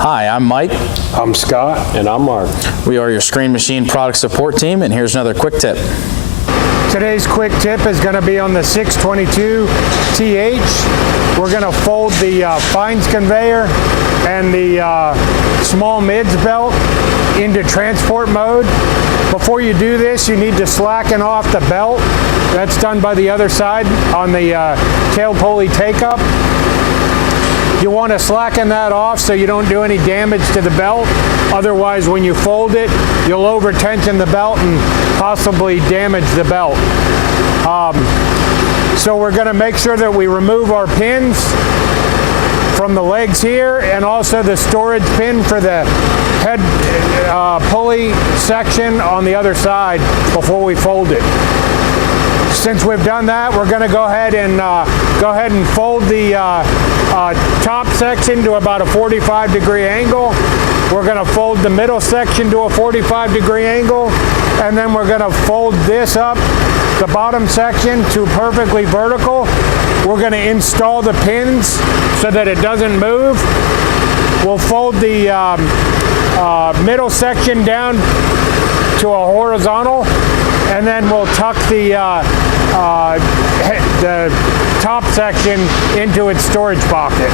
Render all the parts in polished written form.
Hi, I'm Mike. I'm Scott. And I'm Mark. We are your screen machine product support team, and here's another quick tip. Today's quick tip is going to be on the 622 TH. We're going to fold the fines conveyor and the small mids belt into transport mode. Before you do this, you need to slacken off the belt. That's done by the other side on the tail pulley take-up. You want to slacken that off so you don't do any damage to the belt. Otherwise, when you fold it, you'll over-tension the belt and possibly damage the belt. So we're going to make sure that we remove our pins from the legs here, and also the storage pin for the head pulley section on the other side before we fold it. Since we've done that, we're going to go ahead and fold the top section to about a 45-degree angle. We're going to fold the middle section to a 45-degree angle, and then we're going to fold this up, the bottom section, to perfectly vertical. We're going to install the pins so that it doesn't move. We'll fold the middle section down to a horizontal, and then we'll tuck the top section into its storage pocket.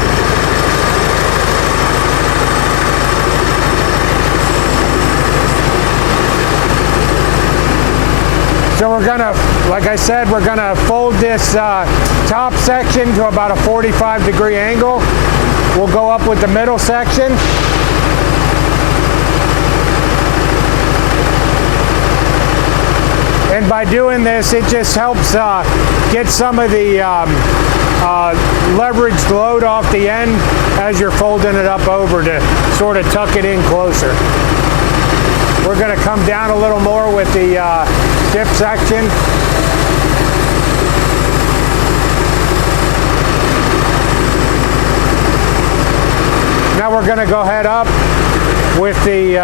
So we're gonna, like I said, we're gonna fold this top section to about a 45-degree angle. We'll go up with the middle section. And by doing this, it just helps get some of the leveraged load off the end as you're folding it up over to sort of tuck it in closer. We're going to come down a little more with the dip section. Now we're going to go ahead up with the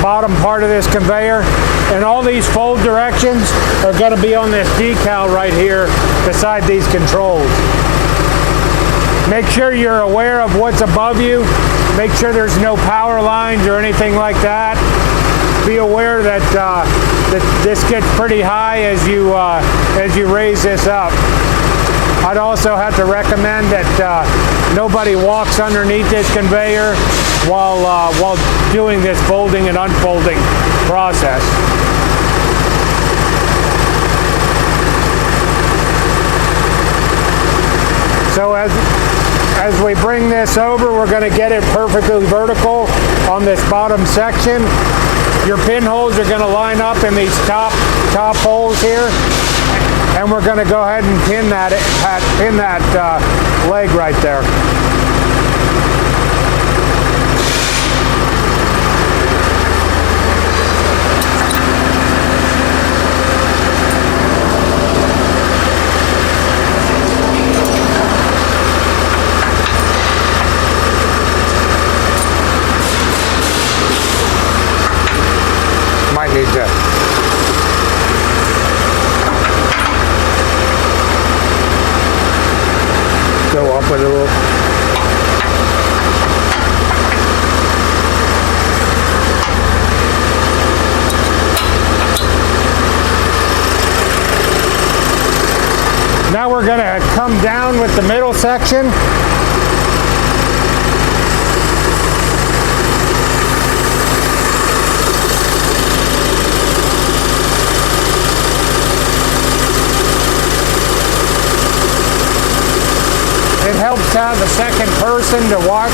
bottom part of this conveyor, and all these fold directions are going to be on this decal right here beside these controls. Make sure you're aware of what's above you. Make sure there's no power lines or anything like that. Be aware that, that this gets pretty high as you raise this up. I'd also have to recommend that nobody walks underneath this conveyor while doing this folding and unfolding process. So as we bring this over, we're going to get it perfectly vertical on this bottom section. Your pinholes are going to line up in these top holes here, and we're going to go ahead and pin that leg right there. Might need to go up with a little. Now we're going to come down with the middle section. It helps to have a second person to watch.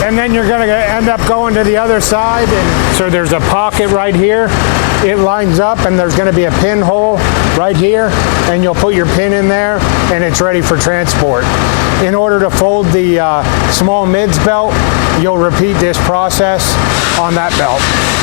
And then you're going to end up going to the other side, and so there's a pocket right here. It lines up, and there's going to be a pinhole right here, and you'll put your pin in there, and it's ready for transport. In order to fold the small mids belt, you'll repeat this process on that belt.